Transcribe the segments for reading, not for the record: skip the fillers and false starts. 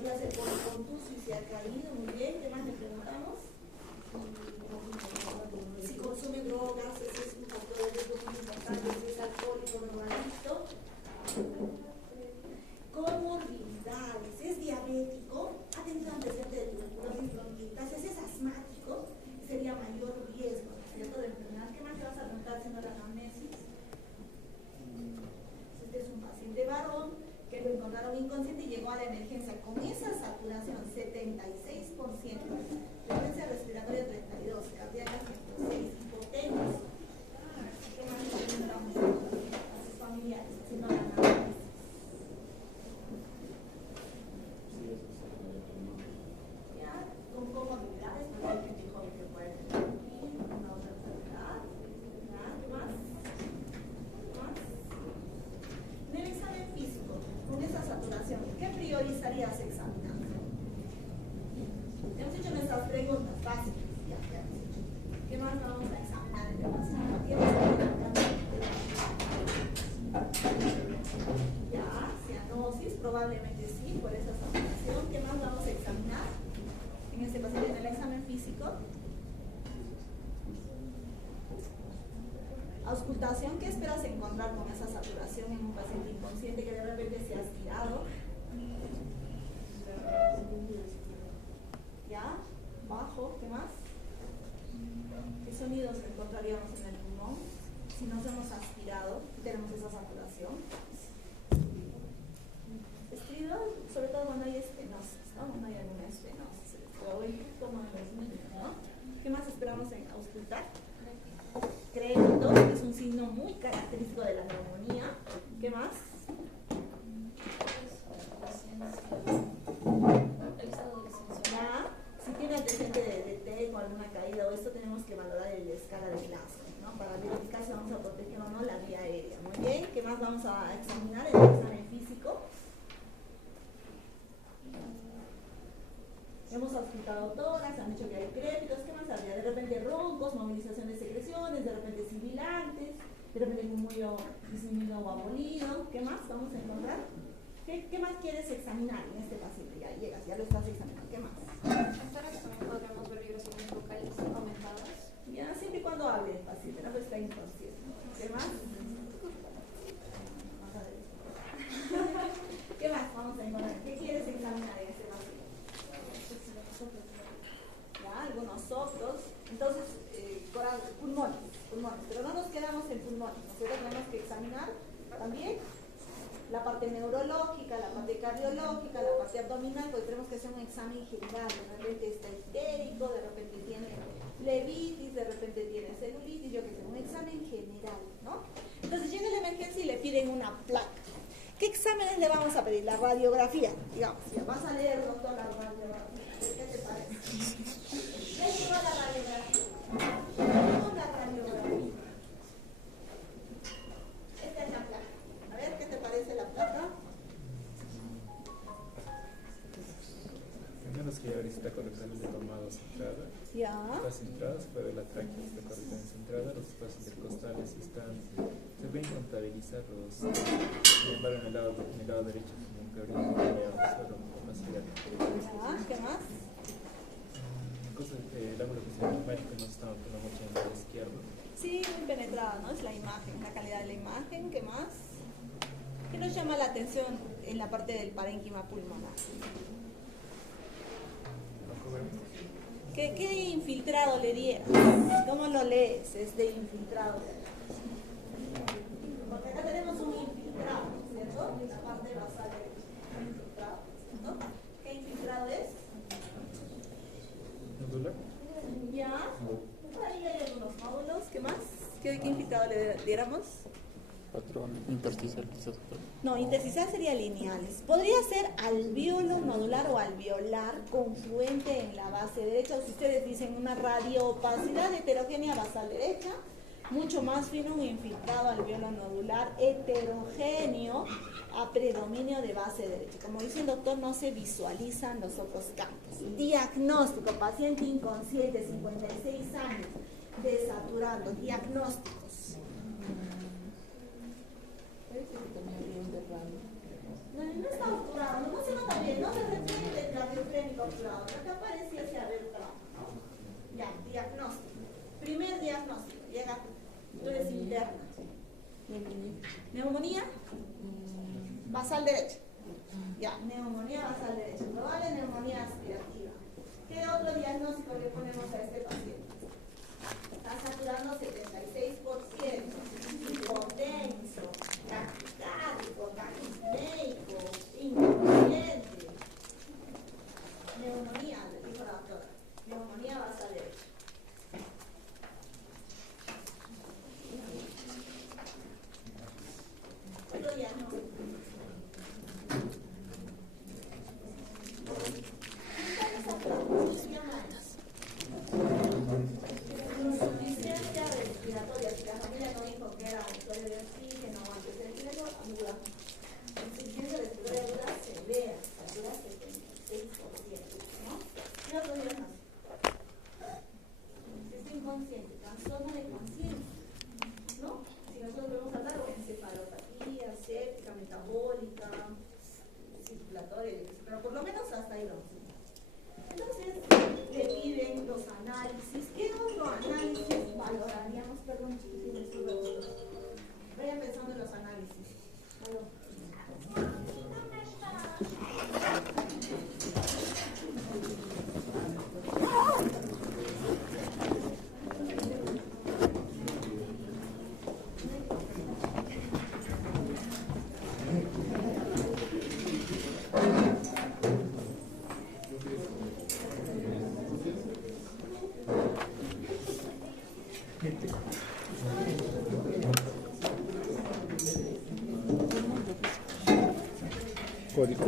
podría ser por contuso y se ha caído, muy bien. ¿Qué más le preguntamos? Si consume drogas, ese es un factor de riesgo muy importante, si es alcohólico, drogadicto. Comorbilidades, es diabético, ha tenido antecedentes de tuberculosis, bronquitis, es asmático, sería mayor riesgo, ¿cierto?, de enfermedad. ¿Qué más te vas a preguntar haciendo la anamnesis? Este es un paciente varón que lo encontraron inconsciente y llegó a la emergencia con esa saturación 76%, frecuencia respiratoria 32, cardíaca 106, hipotensos. ¿Qué más le preguntamos a sus familiares haciendo la anamnesis? Ya, con comorbilidades, porque hay gente joven que puede tener una otra enfermedad. Ya, ¿qué más? ¿Qué más? En el examen físico, con esa saturación, ¿qué priorizarías examinar? Hemos hecho nuestras preguntas básicas, ya hemos hecho. ¿Qué más vamos a examinar en el paciente? ¿Tienes ya, cianosis, probablemente sí, por esa saturación. ¿Qué más vamos a examinar en este paciente en el examen físico? Auscultación, ¿qué esperas encontrar con esa saturación en un paciente inconsciente que de repente se ha aspirado? ¿Ya? Bajo, ¿qué más? ¿Qué sonidos encontraríamos en el pulmón si nos hemos aspirado y tenemos esa saturación? Estridor, sobre todo cuando hay estenosis, ¿no? Cuando hay alguna estenosis, o el como en los niños, ¿no? ¿Qué más esperamos en auscultar? Crédito, que es un signo muy característico de la neumonía. ¿Qué más? Ya, si tiene antecedente de TEC o alguna caída o esto, tenemos que valorar la escala de Glasgow, ¿no? Para verificar si vamos a proteger o no la vía aérea. Muy bien, ¿qué más vamos a examinar en el examen físico? Hemos auscultado tórax, han dicho que hay crépitos, ¿qué más habría? De repente roncos, movilización de secreciones, de repente sibilantes, de repente murmullo disminuido o abolido. ¿Qué más vamos a encontrar? ¿Qué más quieres examinar en este paciente? Ya llegas, ya lo estás examinando. ¿Qué más? En tórax también podríamos ver vibraciones vocales aumentadas. Ya, siempre y cuando hable el paciente, no está inconsciente. ¿Qué más? ¿Qué más vamos a encontrar? ¿Qué quieres examinar en este paciente? Ya, algunos soplos. Entonces, pulmones, pero no nos quedamos en pulmones, nosotros tenemos que examinar también la parte neurológica, la parte cardiológica, la parte abdominal, porque tenemos que hacer un examen general. De repente está histérico, de repente tiene flebitis, de repente tiene celulitis, yo que sé, un examen general, ¿no? Entonces llega la emergencia y le piden una placa. ¿Qué exámenes le vamos a pedir? La radiografía, digamos. Ya vas a leer, doctor, la radiografía. ¿Qué te parece? ¿Qué lleva la radiografía? La radiografía. Esta es la placa. A ver, ¿qué te parece la placa? Tenemos que llevar esta correctamente tomada centrada. Ya. Está centrada, se puede ver la tráquea, está correctamente centrada, los espacios intercostales se ven contabilizados. Sin embargo, en el lado derecho nunca habría solo capacidad. Ya, ¿qué más? Cosa que el ángulo prismático no está con mucho en el lado izquierdo. Sí, muy penetrada, ¿no? Es la imagen, la calidad de la imagen. ¿Qué más? ¿Qué nos llama la atención en la parte del parénquima pulmonar? ¿Qué infiltrado le dieras? ¿Cómo lo lees? Es de infiltrado. Porque acá tenemos un infiltrado, ¿cierto? En la parte basal del infiltrado, ¿no? ¿Qué infiltrado es? ¿Nódulo? Ya. Por ahí hay algunos nódulos. ¿Qué más? ¿Qué infiltrado le diéramos? Patrón intersticial, doctor. No, intersticial sería lineales. Podría ser alvéolo nodular o alveolar confluente en la base derecha, o si ustedes dicen una radioopacidad heterogénea basal derecha, mucho más fino un infiltrado alvéolo nodular heterogéneo a predominio de base derecha. Como dice el doctor, no se visualizan los otros campos. Diagnóstico, paciente inconsciente, 56 años, desaturando, diagnósticos. No está obturado, no se nota bien, no se refiere Diagnóstico. Primer diagnóstico. Llega, tú eres interna. Neumonía basal derecha. Ya, neumonía basal derecha. Probable neumonía aspirativa. ¿Qué otro diagnóstico le ponemos a este paciente? Está saturando 76%, hipotenso, taquicárdico, taquipneico, inconsciente. Neumonía, le dijo la doctora. Neumonía basal derecha. Otro diagnóstico. Insuficiencia respiratoria. Si la familia no dijo que era usuario de oxígeno o antes del ingreso, aguda. Insuficiencia respiratoria aguda severa, satura 76%, ¿no? ¿Qué otro diagnóstico? Si está inconsciente, trastorno de conciencia, ¿no? Si nosotros podemos hablar de encefalopatía, séptica, metabólica, circulatoria, pero por lo menos hasta ahí vamos. Entonces, le piden los análisis. ¿Qué otro análisis valoraríamos? Perdón, chiquitines, vayan pensando en los análisis. Código.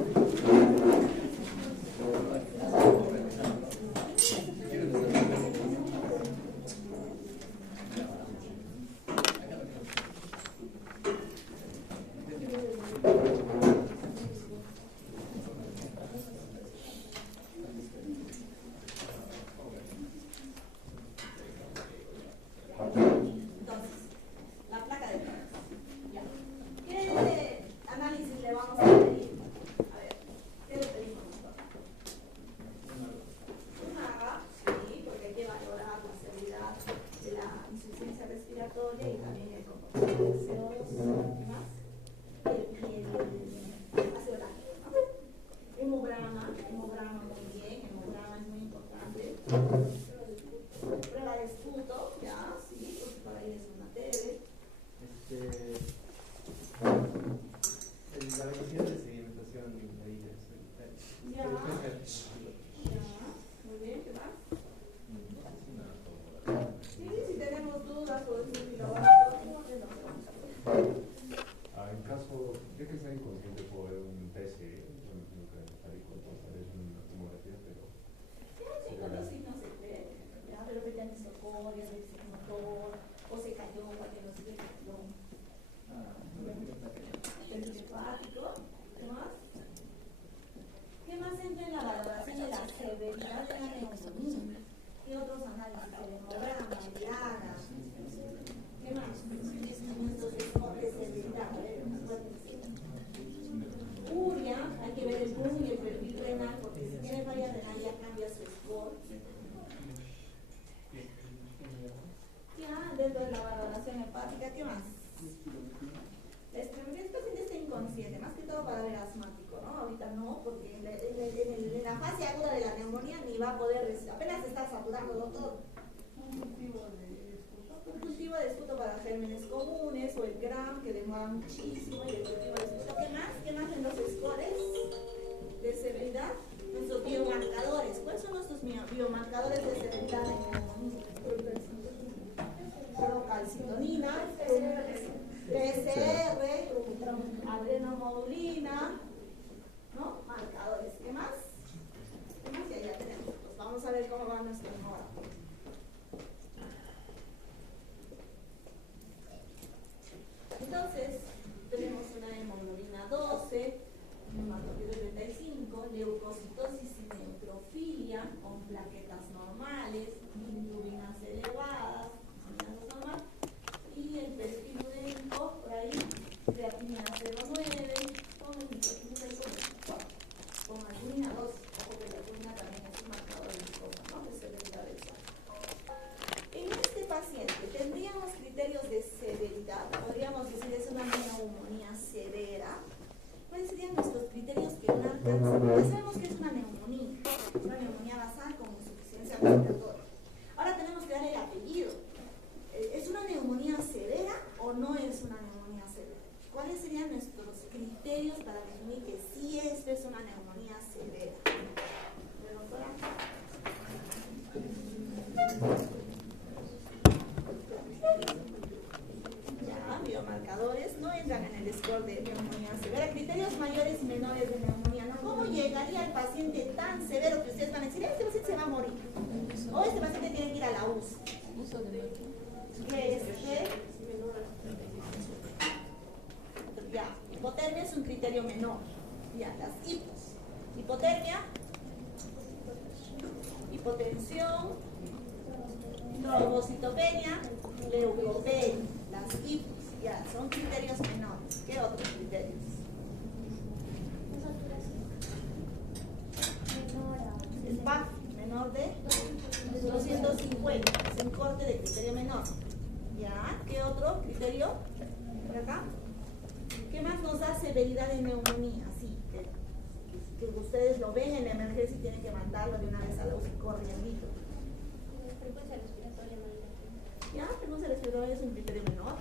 Prueba de esputo, ya, sí, porque por ahí es una TV. La velocidad de sedimentación ahí es. Ya, muy bien, ¿qué más? Sí, si tenemos dudas o decir lo vamos en caso de que sea inconsciente por un TC, yo no tengo que estar ahí con una tomografía, pero. Sí, con los signos se ve, ya, de repente anisocoria, motor, o se cayó, cualquier no sé qué, el hepático, ¿qué más? ¿Qué más entra en la valoración de la severidad de la neumonía? ¿Qué otros análisis? El hemograma, el Diana, ¿qué más? Entonces, ¿qué severidad? Uria, hay que ver el boom y el perfil renal, porque si tiene falla renal ya cambia su score. Ya, dentro de la valoración hepática, ¿qué más? El paciente está inconsciente, más que todo para ver asmático, ¿no? Ahorita no, porque en la fase aguda de la neumonía ni va a poder, apenas está saturando todo. Un cultivo de esputo para gérmenes comunes, o el GRAM, que demora muchísimo, y el cultivo de esputo. ¿Qué más? ¿Qué más en los scores de severidad? Nuestros biomarcadores. ¿Cuáles son nuestros biomarcadores de severidad en neumonía? Procalcitonina, PCR, adrenomodulina, ¿no? Marcadores. ¿Qué más? ¿Qué más? Y ahí ya tenemos. Pues vamos a ver cómo va nuestra mejora. Entonces, tenemos una hemoglobina 12, hematocrito 35, leucocitosis y neutrofilia con plaquetas normales, bilirrubinas elevadas, normal, y el perfil urémico, por ahí, creatinina 0,9, con el microclínico con albumina 2, ojo que la albumina también es un marcador de glucosa, ¿no? De severidad del sol. paciente tan severo que ustedes van a decir, este paciente se va a morir, o este paciente tiene que ir a la UCI. Ya, hipotermia es un criterio menor. Ya, las hipos. Hipotermia, hipotensión, trombocitopenia, leucopenia. Las hipos, ya, son criterios menores. ¿Qué otros criterios? El PAC menor de 250, es un corte de criterio menor. ¿Ya? ¿Qué otro criterio? ¿De acá? ¿Qué más nos da severidad de neumonía? Sí, que ustedes lo ven en la emergencia y tienen que mandarlo de una vez a la UCI corriendo. Frecuencia respiratoria mayor. ¿Ya? Frecuencia respiratoria es un criterio menor.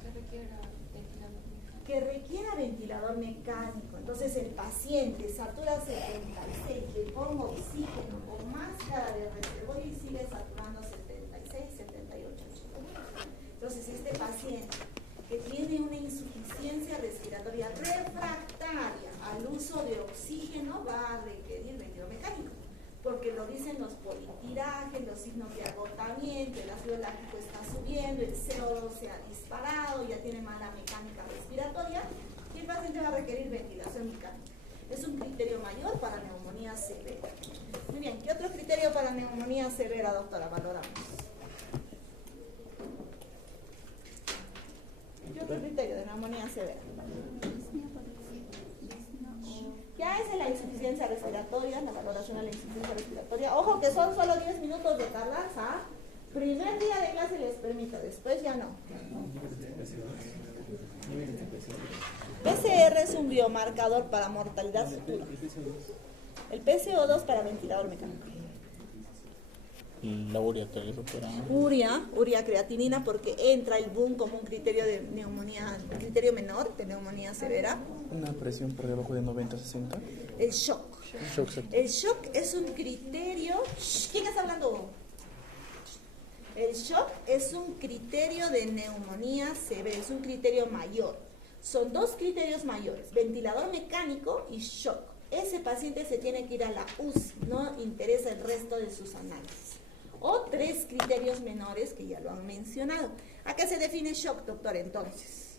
Que requiera ventilador mecánico. Que requiera ventilador mecánico. Entonces el paciente satura 76, le pongo oxígeno con máscara de reservorio y sigue saturando 76, 78. Entonces este paciente que tiene una insuficiencia respiratoria refractaria al uso de oxígeno va a requerir ventilador mecánico, porque lo dicen los politirajes, los signos de agotamiento, el ácido láctico está subiendo, el CO2 se ha disparado, ya tiene mala mecánica respiratoria y el paciente va a requerir ventilación mecánica. Es un criterio mayor para neumonía severa. Muy bien, ¿qué otro criterio para neumonía severa, doctora, valoramos? ¿Qué otro criterio de neumonía severa? Ya es la insuficiencia respiratoria, la valoración de la insuficiencia respiratoria. Ojo que son solo 10 minutos de tardanza. Primer día de clase les permito, después ya no. PCR es un biomarcador para mortalidad futura. El PCO2 para ventilador mecánico. La urea, doctora. Urea creatinina, porque entra el boom como un criterio de neumonía, criterio menor de neumonía severa. Una presión por debajo de 90-60. El shock. Shock. El shock es un criterio. ¿Quién está hablando? El shock es un criterio de neumonía severa, es un criterio mayor. Son dos criterios mayores: ventilador mecánico y shock. Ese paciente se tiene que ir a la UCI, no interesa el resto de sus análisis. O tres criterios menores que ya lo han mencionado. ¿A qué se define shock, doctor, entonces?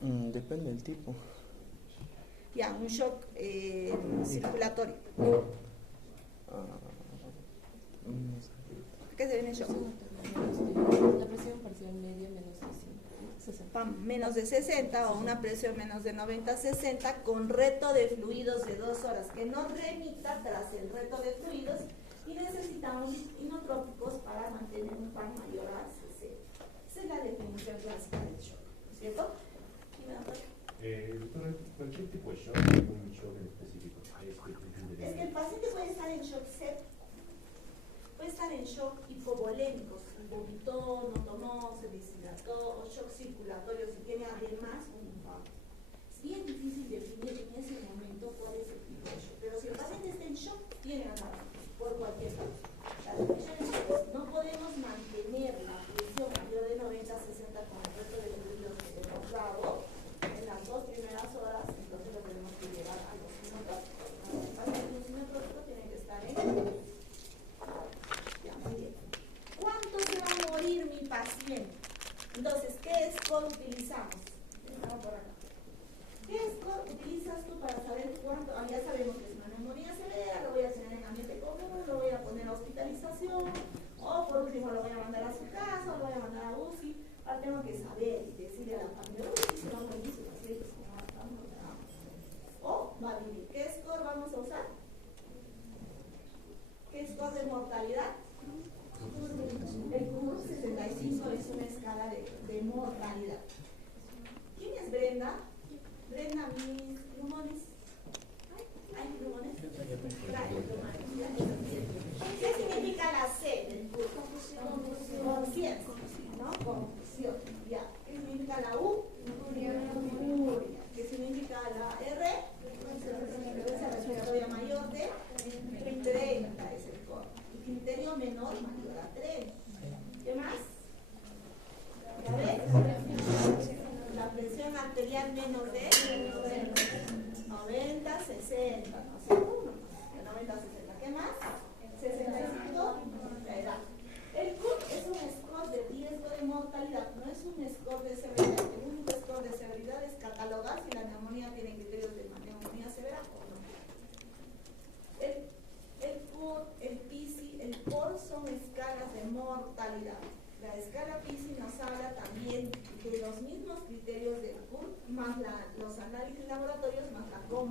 Depende del tipo. Ya, un shock circulatorio. ¿A qué se define shock? La presión parcial media menos de 60. Menos de 60 o una presión menos de 90-60 con reto de fluidos de 2 horas, que no remita tras el reto de fluidos, y necesitamos inotrópicos para mantener un PAN mayor a 60. Esa es la definición clásica del shock, ¿cierto? Doctora, ¿cualquier tipo de shock o un shock en específico? Es que el paciente puede estar en shock séptico, puede estar en shock hipovolémico, vomitó, no tomó, se deshidrató, o shock circulatorio si tiene además un infarto. Es bien difícil definir en ese momento cuál es el tipo de shock, pero si el paciente está en shock, tiene alarma por cualquier causa. La definición es: no podemos mantener la presión mayor de 90-60 con el resto de fluidos que hemos dado en las 2 primeras horas, entonces lo tenemos que llevar a los inotrópicos. El paciente inotrópico tiene que estar en. Ya, muy bien. ¿Cuánto se va a morir mi paciente? Entonces, ¿qué score utilizamos? Vamos por acá. ¿Qué score utilizas tú para saber cuánto? Ya sabemos que es una neumonía severa, lo voy a tener en ambiente común, lo voy a poner a hospitalización, o por último lo voy a mandar a su casa, o lo voy a mandar a UCI. Ahora tengo que saber y decirle a la familia, si se va a morir su paciente, o va a vivir. ¿Qué score vamos a usar? ¿Qué score de mortalidad? El CUR 65 es una escala de mortalidad. ¿Quién es Brenda? Brenda, mis plumones. ¿Hay plumones? ¿Qué significa la C del CUR? Conciencia, ¿no? Confusión. Ya. ¿Qué significa la U? Uria. ¿Qué significa la R? Frecuencia respiratoria mayor de 30 es el COR. El criterio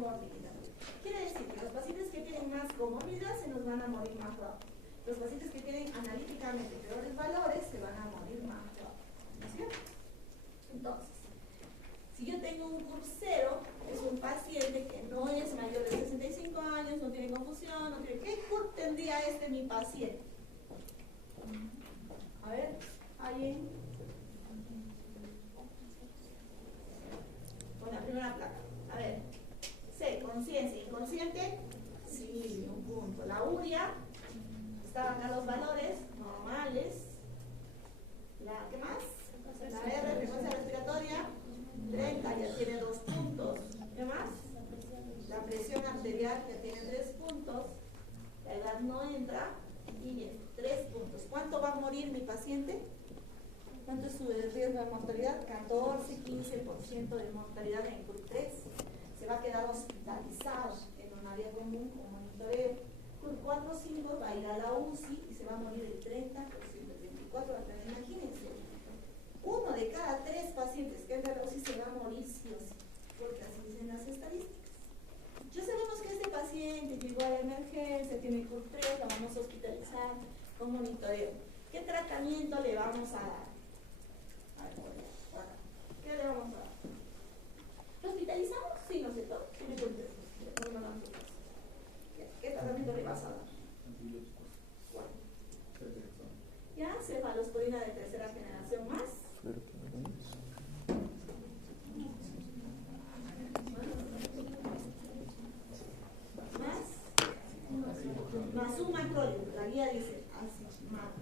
comorbilidad. Quiere decir que los pacientes que tienen más comorbilidad se nos van a morir más rápido. Los pacientes que tienen analíticamente peores valores se van a morir más rápido. ¿No es cierto? Entonces, si yo tengo un cursero, es un paciente que no es mayor de 65 años, no tiene confusión, no tiene... ¿Qué CURP tendría mi paciente? A ver, ¿alguien? Con la primera placa. A ver. C, conciencia inconsciente. Sí, un punto. La urea. Estaban acá los valores normales. ¿Qué más? La R, frecuencia respiratoria. 30, ya tiene 2 puntos. ¿Qué más? La presión arterial, que tiene 3 puntos. La edad no entra. Y bien, 3 puntos. ¿Cuánto va a morir mi paciente? ¿Cuánto es su riesgo de mortalidad? 14-15% de mortalidad en CURP 3. Se va a quedar hospitalizado en un área común con monitoreo. CURP 4-5 va a ir a la UCI y se va a morir el 30%, el 24%. Imagínense, 1 de cada 3 pacientes que entra a la UCI se va a morir sí o sí, porque así dicen las estadísticas. Ya sabemos que este paciente llegó a la emergencia, tiene CURP 3, lo vamos a hospitalizar con monitoreo. ¿Qué tratamiento le vamos a dar? A ver, ¿qué le vamos a dar? ¿Lo hospitalizamos? Sí, ¿no es cierto? Tiene CURP 3. ¿Qué tratamiento le vas a dar? Antibióticos. ¿Cuál? Ya, cefalosporina de tercera generación más. Más un macrólido, la guía dice así,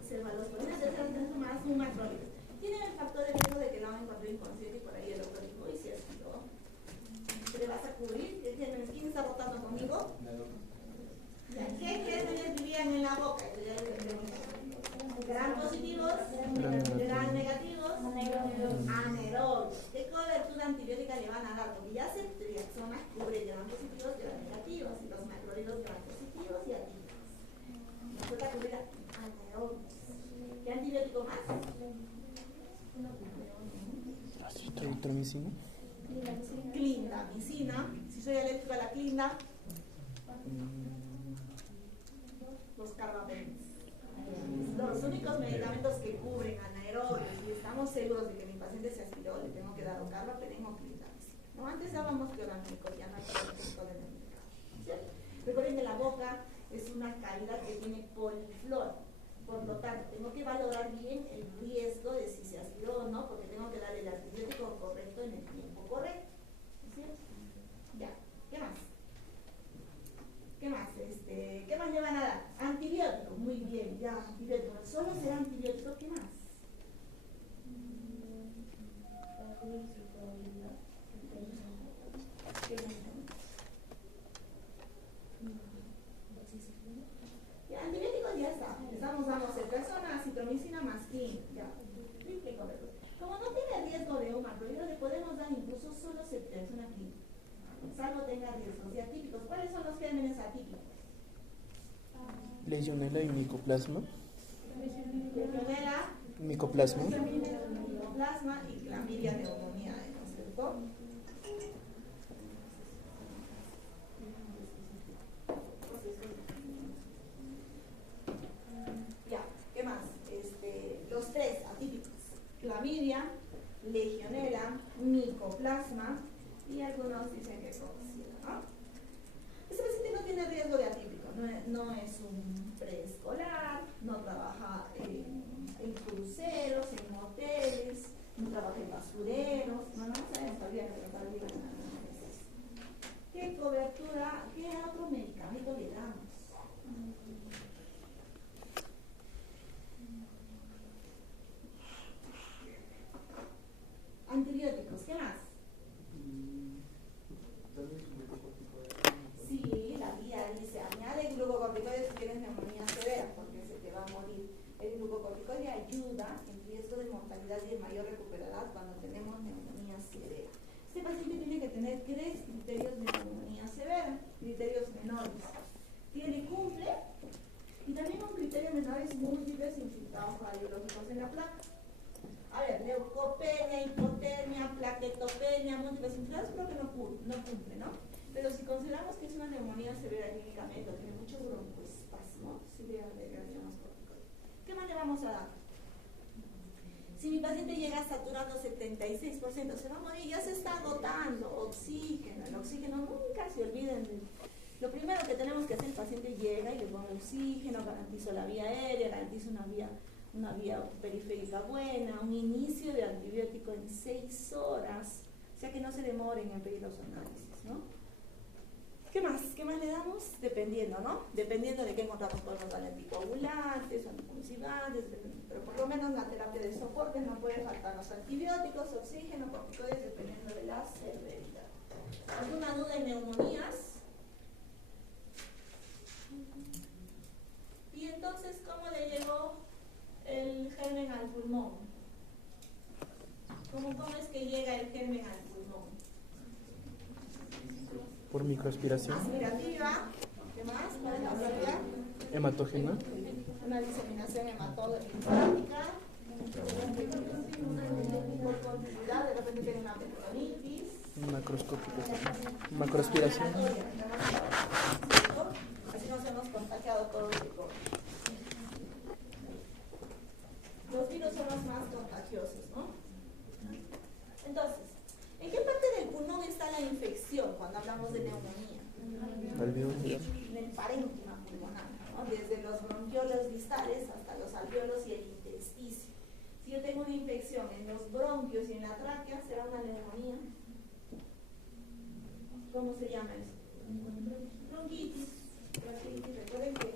cefalosporina de tercera generación más un macrólido. Tiene el factor de riesgo de que la encontró inconsciente y por ahí el otro dijo, y si es ¿te le vas a cubrir? ¿Quién está votando conmigo? ¿Qué gérmenes vivían en la boca? ¿Gran positivos? ¿Gran negativos? Anaerobios. ¿Qué cobertura antibiótica le van a dar? Porque ya se triaxona cubre gran positivos, gran negativos, y los macrólidos gran positivos y atípicos. Nos toca cubrir anaerobios. ¿Qué antibiótico más? ¿Acitromicina? Clindamicina. Si soy alérgico a la clinda, los carbapenems. Los únicos medicamentos que cubren anaerobios y estamos seguros de que mi paciente se aspiró, le tengo que dar o carbapenem o clindamicina. No, antes dábamos cloramicol, ya no hay cloramicol en el mercado, ¿cierto? Recuerden que la boca es una cavidad que tiene poliflora. Por lo tanto, tengo que valorar bien el riesgo de si se aspiró o no, porque tengo que darle el antibiótico correcto en el tiempo correcto. ¿Cierto? Ya, ¿qué más? ¿Qué más? ¿Qué más le van a dar? Antibiótico, muy bien, ya, antibiótico. Solo será antibiótico, ¿qué más? Ya, antibióticos ya está. Estamos dando ceftriaxona, acitromicina más quin. Ya. Como no tiene riesgo de un macrólido, le podemos dar incluso solo ceftriaxona quin, salvo tenga riesgos y atípicos. ¿Cuáles son los gérmenes atípicos? Legionela y micoplasma. Legionela, Micoplasma. micoplasma y clamidia neumoniae, ¿no es cierto? Ya, ¿qué más? Los 3 atípicos: clamidia, legionela, micoplasma y algunos dicen que coxida, ¿no? Este paciente no tiene riesgo de atípico, no es un preescolar, no trabaja en cruceros, en moteles, no trabaja en basureros, no sabemos todavía que tratar bien. ¿Qué cobertura, qué otro medicamento le damos? Antibióticos, ¿qué más? Sí, la guía dice, añade glucocorticoides si tienes neumonía severa, porque se te va a morir. El glucocorticoide ayuda en riesgo de mortalidad y en mayor recuperabilidad cuando tenemos neumonía severa. Este paciente tiene que tener 3 criterios de neumonía severa, criterios menores. Cumple, y también un criterio menores múltiples infiltrados radiológicos en la placa. A ver, leucopenia, hipotermia, plaquetopenia, múltiples infiltrados, creo que no cumple, ¿no? Pero si consideramos que es una neumonía severa clínicamente, tiene mucho broncoespasmo, severa degradación corticóide, ¿qué más le vamos a dar? Si mi paciente llega saturando 76%, se va a morir, ya se está agotando. Oxígeno, el oxígeno, nunca se olviden. Lo primero que tenemos que hacer, el paciente llega y le pongo oxígeno, garantizo la vía aérea, garantizo una vía periférica buena, un inicio de antibiótico en 6 horas, o sea que no se demoren en pedir los análisis, ¿no? ¿Qué más? ¿Qué más le damos? Dependiendo, ¿no? Dependiendo de qué encontramos, podemos darle anticoagulantes, anticonvulsivantes, pero por lo menos la terapia de soporte no puede faltar los antibióticos, oxígeno, corticoides, dependiendo de la severidad. ¿Alguna duda en neumonías? Y entonces, ¿cómo le llegó el germen al pulmón? ¿Cómo es que llega el germen al pulmón? Por microaspiración. Aspirativa. ¿Qué más? ¿Cuál es la probabilidad? Hematógena. Una diseminación hematológica. Por continuidad, de repente tiene una peritonitis. Macroscópica. Macroaspiración. Así nos hemos contagiado todos de COVID. Los virus son los más contagiosos, ¿no? Entonces, ¿en qué parte del pulmón está la infección cuando hablamos de neumonía? En el parénquima pulmonar, ¿no? Desde los bronquiolos distales hasta los alveolos y el intersticio. Si yo tengo una infección en los bronquios y en la tráquea, ¿será una neumonía? ¿Cómo se llama eso? Bronquitis. Recuerden que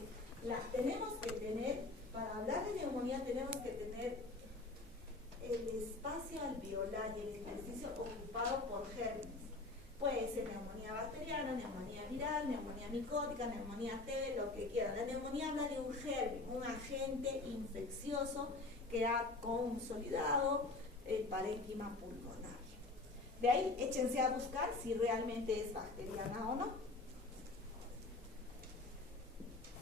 tenemos que tener, para hablar de neumonía, tenemos que tener el espacio alveolar y el intersticio ocupado por gérmenes. Puede ser neumonía bacteriana, neumonía viral, neumonía micótica, neumonía T, lo que quieran. La neumonía habla de un germen, un agente infeccioso que ha consolidado el parénquima pulmonar. De ahí, échense a buscar si realmente es bacteriana o no.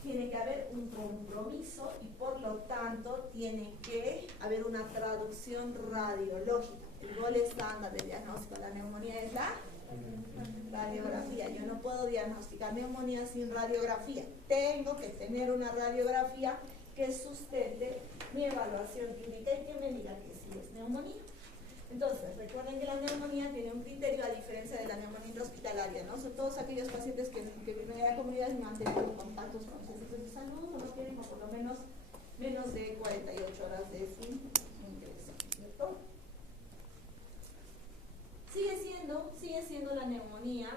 Tiene que haber un compromiso y por lo tanto tiene que haber una traducción radiológica. El gol estándar del diagnóstico de la neumonía es la radiografía. Yo no puedo diagnosticar neumonía sin radiografía. Tengo que tener una radiografía que sustente mi evaluación clínica y que me diga que sí es neumonía. Entonces, recuerden que la neumonía tiene un criterio a diferencia de la neumonía intrahospitalaria, ¿no? Son todos aquellos pacientes que viven en la comunidad y no han tenido contactos con servicios de salud o no tienen por lo menos de 48 horas de su ingreso, ¿cierto? Sigue siendo la neumonía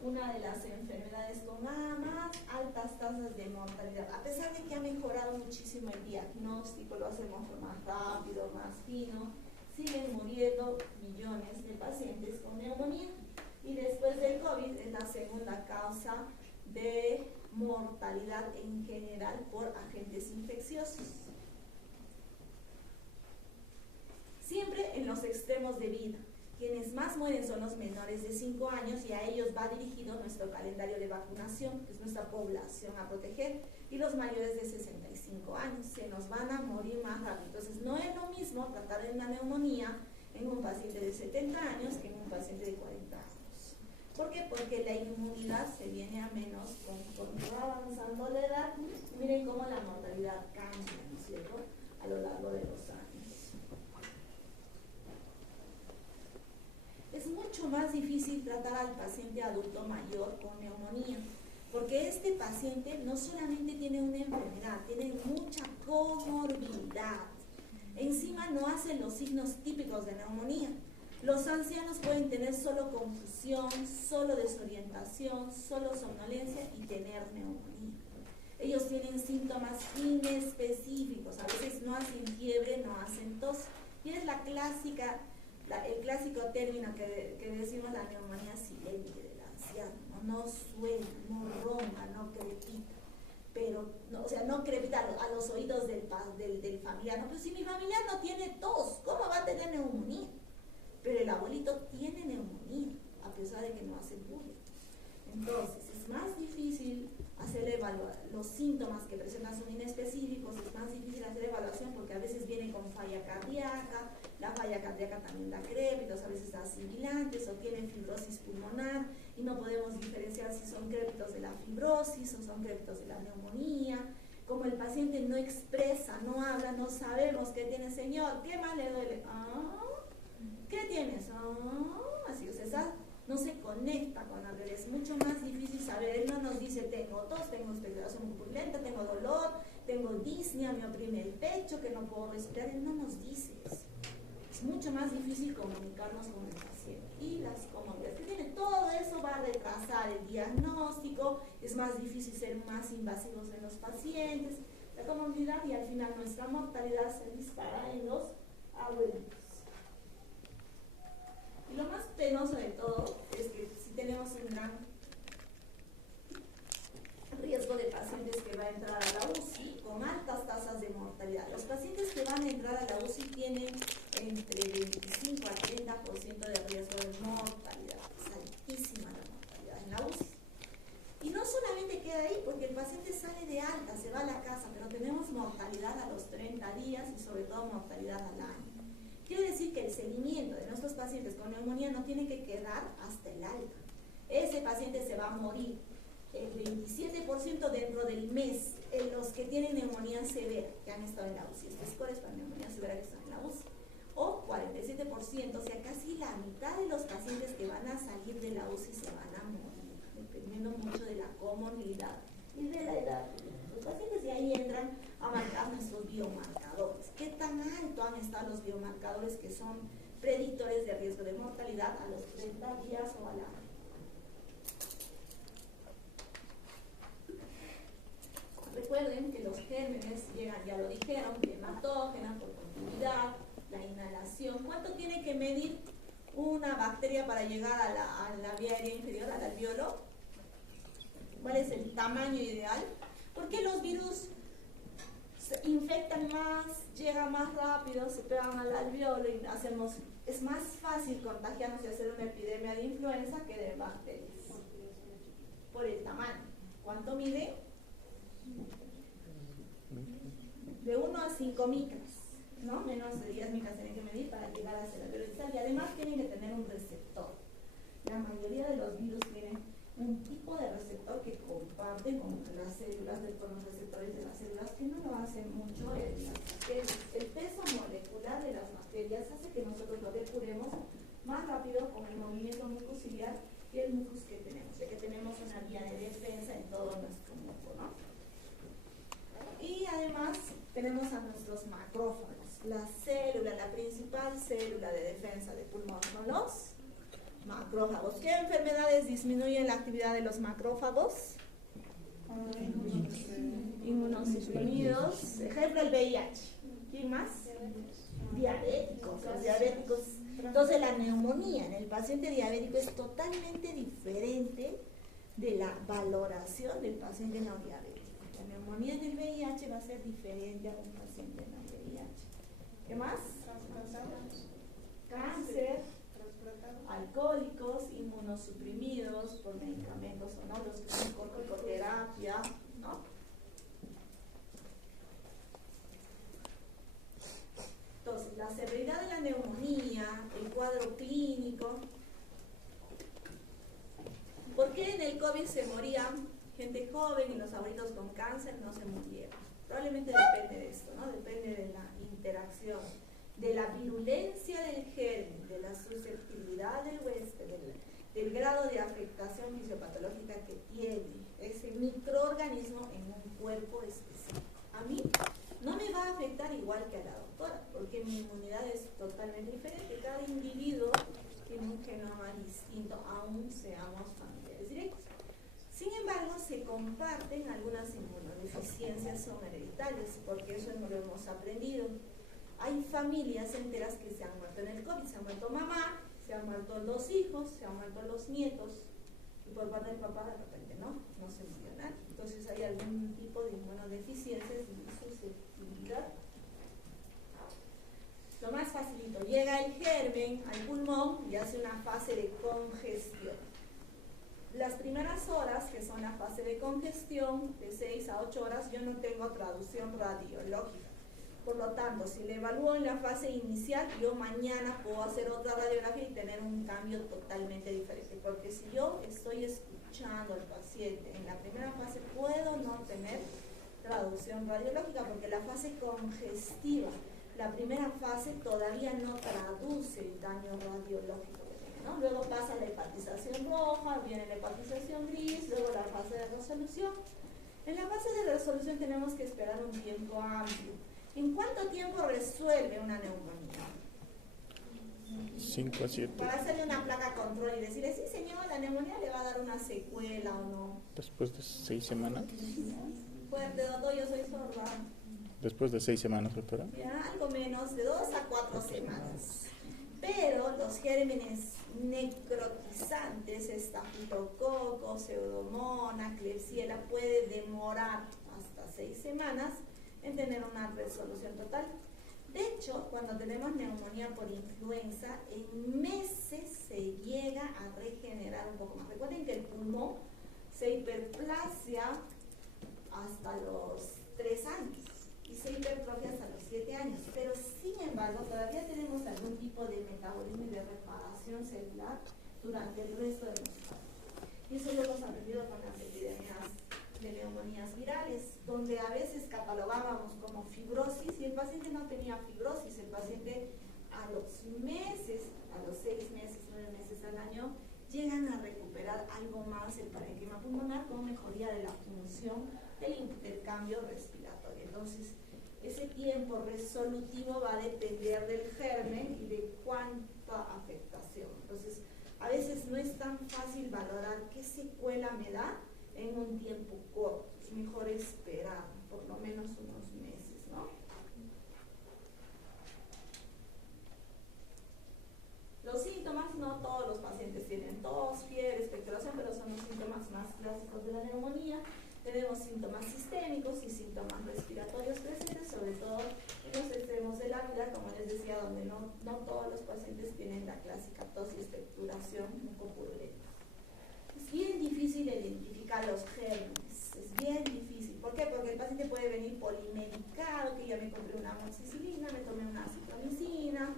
una de las enfermedades con más altas tasas de mortalidad, a pesar de que ha mejorado muchísimo el diagnóstico, lo hacemos más rápido, más fino. Siguen muriendo millones de pacientes con neumonía y después del COVID es la segunda causa de mortalidad en general por agentes infecciosos. Siempre en los extremos de vida. Quienes más mueren son los menores de 5 años y a ellos va dirigido nuestro calendario de vacunación, que es nuestra población a proteger, y los mayores de 65 años se nos van a morir más rápido. Entonces no es lo mismo tratar de una neumonía en un paciente de 70 años que en un paciente de 40 años. ¿Por qué? Porque la inmunidad se viene a menos conforme va avanzando la edad. Miren cómo la mortalidad cambia, ¿no es cierto?, a lo largo de los años. Es mucho más difícil tratar al paciente adulto mayor con neumonía, porque este paciente no solamente tiene una enfermedad, tiene mucha comorbilidad. Encima no hacen los signos típicos de neumonía. Los ancianos pueden tener solo confusión, solo desorientación, solo somnolencia y tener neumonía. Ellos tienen síntomas inespecíficos, a veces no hacen fiebre, no hacen tos, y es la clásica, el clásico término que decimos la neumonía silente del anciano, no suena, no ronca, no crepita, pero, no, o sea, no crepita a los oídos del familiar, no, pero si mi familiar no tiene tos, ¿cómo va a tener neumonía? Pero el abuelito tiene neumonía, a pesar de que no hace bullying. Entonces, es más difícil hacer los síntomas que presentan son inespecíficos, es más difícil hacer evaluación porque a veces viene con falla cardíaca, La falla cardíaca también da crépitos, a veces da sibilantes o tienen fibrosis pulmonar y no podemos diferenciar si son crépitos de la fibrosis o son crépitos de la neumonía. Como el paciente no expresa, no habla, no sabemos qué tiene, señor, ¿qué más le duele? ¿Qué tienes? Así, o sea, no se conecta con la realidad, es mucho más difícil saber. Él no nos dice, tengo tos, tengo expectoración purulenta, tengo dolor, tengo disnea, me oprime el pecho, que no puedo respirar. Él no nos dice eso. Es mucho más difícil comunicarnos con el paciente. Y las comodidades que tiene, todo eso va a retrasar el diagnóstico, es más difícil ser más invasivos en los pacientes, la comodidad, y al final nuestra mortalidad se dispara en los abuelitos. Y lo más penoso de todo es que si tenemos un gran riesgo de pacientes que van a entrar a la UCI con altas tasas de mortalidad. Los pacientes que van a entrar a la UCI tienen entre 25 a 30% de riesgo de mortalidad. Es altísima la mortalidad en la UCI. Y no solamente queda ahí, porque el paciente sale de alta, se va a la casa, pero tenemos mortalidad a los 30 días y sobre todo mortalidad al año. Quiere decir que el seguimiento de nuestros pacientes con neumonía no tiene que quedar hasta el alta. Ese paciente se va a morir el 27% dentro del mes en los que tienen neumonía severa, que han estado en la UCI. Este score es para neumonía severa que están en la UCI. O 47%, o sea, casi la mitad de los pacientes que van a salir de la UCI se van a morir, dependiendo mucho de la comorbilidad y de la edad de los pacientes. Y ahí entran a marcar nuestros biomarcadores. ¿Qué tan alto han estado los biomarcadores que son predictores de riesgo de mortalidad a los 30 días o al año? Recuerden que los gérmenes llegan, ya lo dijeron, hematógenas por continuidad, la inhalación. ¿Cuánto tiene que medir una bacteria para llegar a la vía aérea inferior, al alveolo? ¿Cuál es el tamaño ideal? Porque los virus se infectan más, llegan más rápido, se pegan al alveolo y es más fácil contagiarnos y hacer una epidemia de influenza que de bacterias. Por el tamaño. ¿Cuánto mide? De 1 a 5 micras, ¿no? Menos de 10 micras tienen que medir para llegar a ser alveolo distal, y además tienen que tener un receptor. La mayoría de los virus tienen un tipo de receptor que comparten con las células, con los receptores de las células, que no lo hacen mucho. El peso molecular de las bacterias hace que nosotros lo depuremos más rápido con el movimiento mucociliar que el mucus que tenemos, ya que tenemos una vía de defensa en todo nuestro muco, ¿no? Y además tenemos a nuestros macrófagos, la principal célula de defensa de pulmón son los macrófagos. ¿Qué enfermedades disminuyen la actividad de los macrófagos? Inmunosuprimidos. Ejemplo, el VIH. ¿Quién más? Diabéticos, los diabéticos. Entonces la neumonía en el paciente diabético es totalmente diferente de la valoración del paciente no diabético. La neumonía en el VIH va a ser diferente a un paciente no VIH. ¿Qué más? Cáncer, alcohólicos, inmunosuprimidos por medicamentos o no, los que son corticoterapia, ¿no? Entonces, la severidad de la neumonía, el cuadro clínico. ¿Por qué en el COVID se morían gente joven y los abuelitos con cáncer no se murieron? Probablemente depende de esto, ¿no? Depende de la interacción, de la virulencia del germen, de la susceptibilidad del huésped, del grado de afectación fisiopatológica que tiene ese microorganismo en un cuerpo específico. A mí no me va a afectar igual que a la doctora, porque mi inmunidad es totalmente diferente. Cada individuo tiene un genoma distinto, aún seamos familiares directos. Sin embargo, se comparten algunas inmunodeficiencias, son hereditarias, porque eso no lo hemos aprendido. Hay familias enteras que se han muerto en el COVID, se ha muerto mamá, se han muerto los hijos, se han muerto los nietos, y por parte del papá de repente no se murió nadie. Entonces hay algún tipo de inmunodeficiencias y susceptibilidad. Lo más facilito, llega el germen al pulmón y hace una fase de congestión. Las primeras horas, que son la fase de congestión, de 6 a 8 horas, yo no tengo traducción radiológica. Por lo tanto, si le evalúo en la fase inicial, yo mañana puedo hacer otra radiografía y tener un cambio totalmente diferente. Porque si yo estoy escuchando al paciente en la primera fase, puedo no tener traducción radiológica, porque la fase congestiva, la primera fase todavía no traduce el daño radiológico que tiene, ¿no? Luego pasa la hepatización roja, viene la hepatización gris, luego la fase de resolución. En la fase de resolución tenemos que esperar un tiempo amplio. ¿En cuánto tiempo resuelve una neumonía? 5 a 7. Para hacerle una placa control y decirle, sí señor, la neumonía le va a dar una secuela o no. Después de 6 semanas. Fuerte, doctor, yo soy sorda. Después de 6 semanas, doctora. Ya, algo menos, de 2 a 4 semanas. Pero los gérmenes necrotizantes, estafilococo, pseudomonas, klebsiella, puede demorar hasta 6 semanas en tener una resolución total. De hecho, cuando tenemos neumonía por influenza, en meses se llega a regenerar un poco más. Recuerden que el pulmón se hiperplasia hasta los 3 años y se hipertrofia hasta los 7 años, pero sin embargo todavía tenemos algún tipo de metabolismo y de reparación celular durante el resto de nuestra vida. Y eso lo hemos aprendido con las epidemias de neumonías virales, donde a veces catalogábamos como fibrosis y el paciente no tenía fibrosis, el paciente a los meses, a los 6 meses, 9 meses al año, llegan a recuperar algo más el parénquima pulmonar con mejoría de la función del intercambio respiratorio. Entonces, ese tiempo resolutivo va a depender del germen y de cuánta afectación. Entonces, a veces no es tan fácil valorar qué secuela me da en un tiempo corto. Es mejor esperar por lo menos unos meses, ¿no? Los síntomas, no todos los pacientes tienen tos, fiebre, expectoración, pero son los síntomas más clásicos de la neumonía. Tenemos síntomas sistémicos y síntomas respiratorios presentes, sobre todo en los extremos de la vida, como les decía, donde no todos los pacientes tienen la clásica tos y expectoración mucopurulenta. Es bien difícil identificar los gérmenes, es bien difícil. ¿Por qué? Porque el paciente puede venir polimedicado, que ya me compré una amoxicilina, me tomé una citromicina,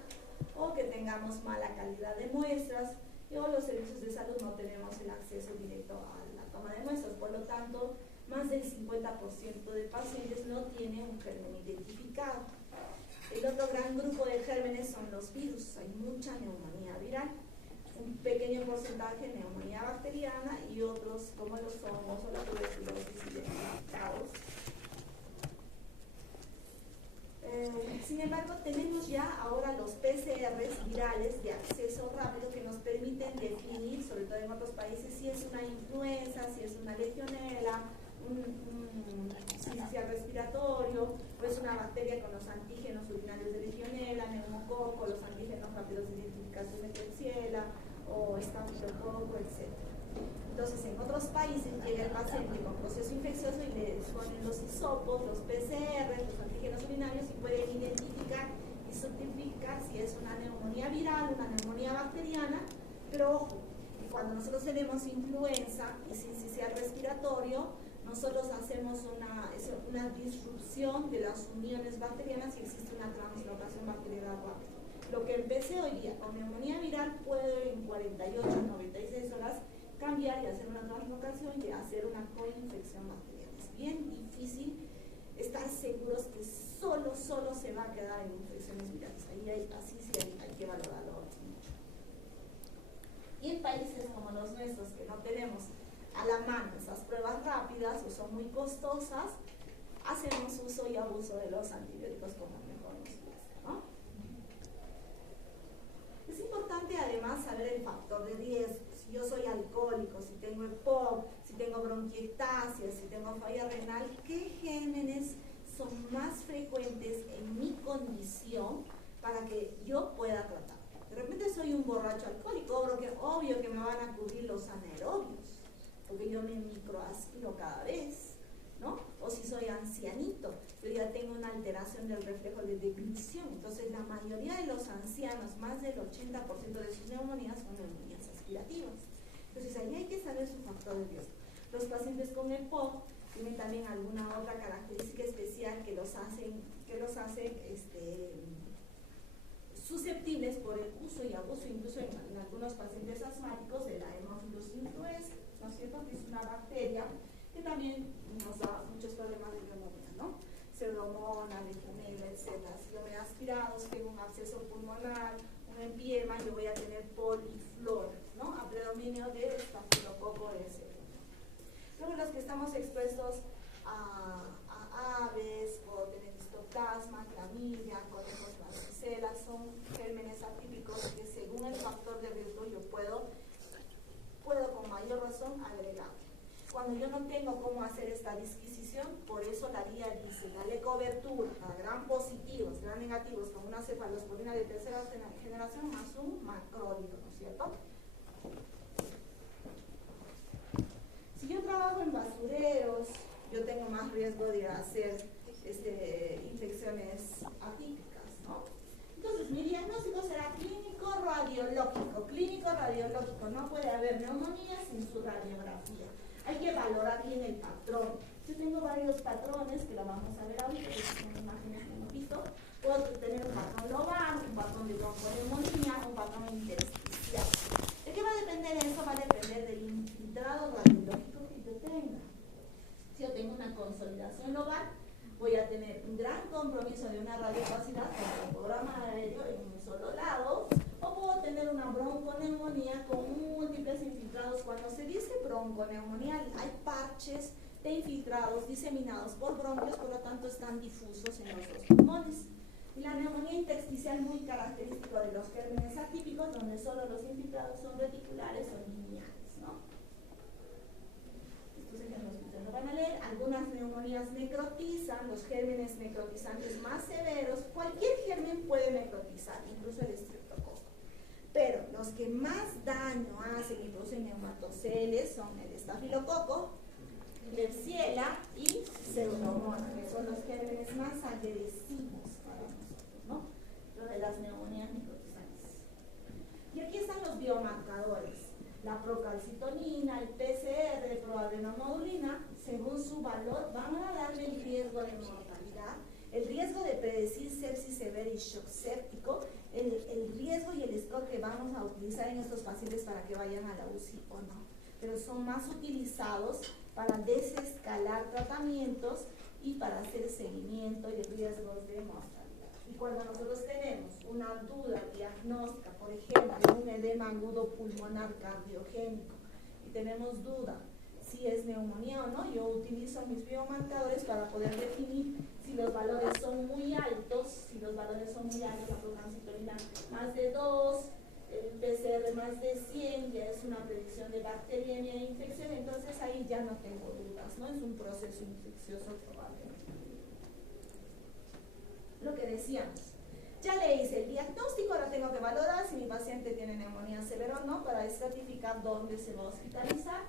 o que tengamos mala calidad de muestras, o los servicios de salud no tenemos el acceso directo a la toma de muestras. Por lo tanto, más del 50% de pacientes no tienen un germen identificado. El otro gran grupo de gérmenes son los virus. Hay mucha neumonía viral, un pequeño porcentaje de neumonía bacteriana y otros como los hongos o la tuberculosis identificados. Sin embargo, tenemos ya ahora los PCRs virales de acceso rápido que nos permiten definir, sobre todo en otros países, si es una influenza, si es una legionela, un sincicial respiratorio, o es una bacteria con los antígenos urinarios de legionela, neumococo, los antígenos rápidos de identificación de Klebsiella, o estafilococo, etc. Entonces, en otros países llega el paciente con proceso infeccioso y le ponen los hisopos, los PCR, los antígenos urinarios y pueden identificar y certificar si es una neumonía viral, una neumonía bacteriana, pero ojo, que cuando nosotros tenemos influenza y sincicial respiratorio, nosotros hacemos una disrupción de las uniones bacterianas y existe una translocación bacteriana rápida. Lo que empecé hoy día con neumonía viral puede en 48 o 96 horas cambiar y hacer una translocación y hacer una coinfección bacteriana. Es bien difícil estar seguros que solo se va a quedar en infecciones virales. Así sí hay que valorarlo mucho. Y en países como los nuestros, que no tenemos a la mano esas pruebas rápidas o son muy costosas, hacemos uso y abuso de los antibióticos como mejor nos parezca, ¿no? Es importante además saber el factor de riesgo. Si yo soy alcohólico, si tengo EPOC, si tengo bronquiectasia, si tengo falla renal, ¿qué gérmenes son más frecuentes en mi condición para que yo pueda tratar? De repente soy un borracho alcohólico, obvio que me van a cubrir los anaerobios, porque yo me microaspiro cada vez, ¿no? O si soy ancianito, yo ya tengo una alteración del reflejo de deglución. Entonces, la mayoría de los ancianos, más del 80% de sus neumonías son neumonías aspirativas. Entonces, ahí hay que saber su factor de riesgo. Los pacientes con EPOC tienen también alguna otra característica especial que los hacen susceptibles por el uso y abuso, incluso en algunos pacientes asmáticos, de la Haemophilus influenzae, ¿no es cierto?, que es una bacteria que también nos da muchos problemas de neumonía, ¿no? Pseudomonas, legionela, etc. Si yo me he aspirado, si tengo un absceso pulmonar, un empiema, yo voy a tener poliflor, ¿no?, a predominio de estafilococo S. Luego los que estamos expuestos a aves, puedo tener histoplasma, clamidia, conejos, varicela, son gérmenes atípicos que según el factor de riesgo yo puedo con mayor razón agregar. Cuando yo no tengo cómo hacer esta disquisición, por eso la guía dice, dale cobertura a gran positivos, gran negativos, con una cefalosporina de tercera generación más un macrólido, ¿no es cierto? Si yo trabajo en basureros, yo tengo más riesgo de hacer infecciones atípicas, ¿no? Entonces, mi diagnóstico será clínico-radiológico. Clínico-radiológico, no puede haber neumonía sin su radiografía. Hay que valorar bien el patrón. Yo tengo varios patrones que lo vamos a ver ahorita, que son imágenes que hemos visto. Puedo tener un patrón lobar, un patrón de bronconeumonía, un patrón intersticial. ¿De qué va a depender eso? Va a depender del infiltrado radiológico que yo tenga. Si yo tengo una consolidación lobar, voy a tener un gran compromiso de una radiocapacidad con el programa aéreo en un solo lado, o puedo tener una bronconeumonía con múltiples infiltrados. Cuando se dice bronconeumonía, hay parches de infiltrados diseminados por bronquios, por lo tanto están difusos en los dos pulmones. Y la neumonía intersticial, muy característico de los gérmenes atípicos, donde solo los infiltrados son reticulares o lineales, ¿no? Estos ejemplos que ustedes lo van a leer. Algunas neumonías necrotizan, los gérmenes necrotizantes más severos. Cualquier germen puede necrotizar, incluso el estreptococo. Pero los que más daño hacen y producen neumatoceles son el estafilococo, Klebsiella y Pseudomonas, que son los gérmenes más agresivos para nosotros, ¿no? Lo de las neumonías necrotizantes. Y aquí están los biomarcadores. La procalcitonina, el PCR, proadrenomodulina, según su valor, van a darle el riesgo de mortalidad, el riesgo de predecir sepsis severa y shock séptico, el riesgo y el score que vamos a utilizar en estos pacientes para que vayan a la UCI o no. Pero son más utilizados para desescalar tratamientos y para hacer seguimiento y riesgos de mortalidad. Y cuando nosotros tenemos una duda diagnóstica, por ejemplo, un edema agudo pulmonar cardiogénico, y tenemos duda si es neumonía o no, yo utilizo mis biomarcadores para poder definir si los valores son muy altos, la procalcitonina más de 2, el PCR más de 100, ya es una predicción de bacteriemia e infección, entonces ahí ya no tengo dudas, ¿no? Es un proceso infeccioso probablemente. Lo que decíamos, ya le hice el diagnóstico, ahora tengo que valorar si mi paciente tiene neumonía severa o no para estratificar dónde se va a hospitalizar.